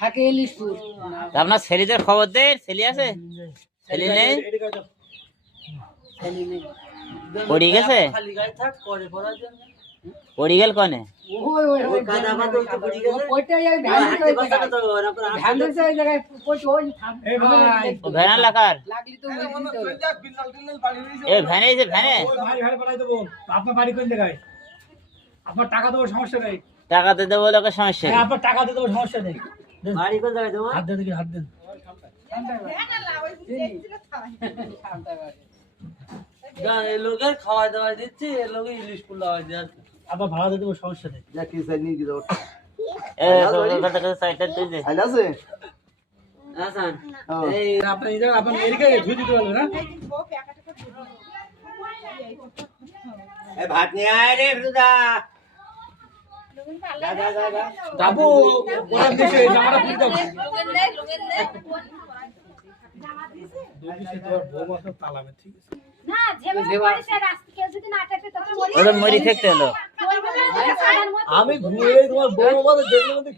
থাকে ইলিশপুর। আপনার ছেলেদের খবর দে, ছেলে আছে? ছেলে নেই? ছেলে নেই। পড়ি গেছে? পড়ি গেল কনে? ওই ওইটাই ওই ভ্যানের জায়গায় পড়ছে, ওই ও ভ্যান লাগার? লাগলি তো মেরে দিতে হবে। এ ভ্যানে এসে ভ্যানে? আপনার বাড়ি কোন জায়গায়? আপনার টাকা দেবো, সমস্যা নেই। টাকাতে দেবো লোকের সমস্যা। হ্যাঁ, আপনার টাকা দেবো, সমস্যা নেই। বাড়ি কোন জায়গায় তোমার? হাত দেন দেখি, হাত দেন। লোকের খাওয়া দাওয়া দিচ্ছি, এ লোকে ইলিশ ফুল দাওয়া দিচ্ছে। আপনার ভাড়া দিয়ে দেবো, সমস্যা নেই। এ সাইডটা তুই দে। আসান এই আপনার এই জায়গা, আপনার এদিকে ধুই দিতে পারলো না? ভাত নিয়ে আয় রে রুদা। বাবু, ওরা দেশে এই জামাটা খুলে দাও। তালাবে, ঠিক আছে। না যেভাবে পড়েছে রাস্তা কেউ যদি না থাকে তখন ওদের মরি থাকতে হলো। আমি ঘুরে তোমার বড় বাবা দেখলে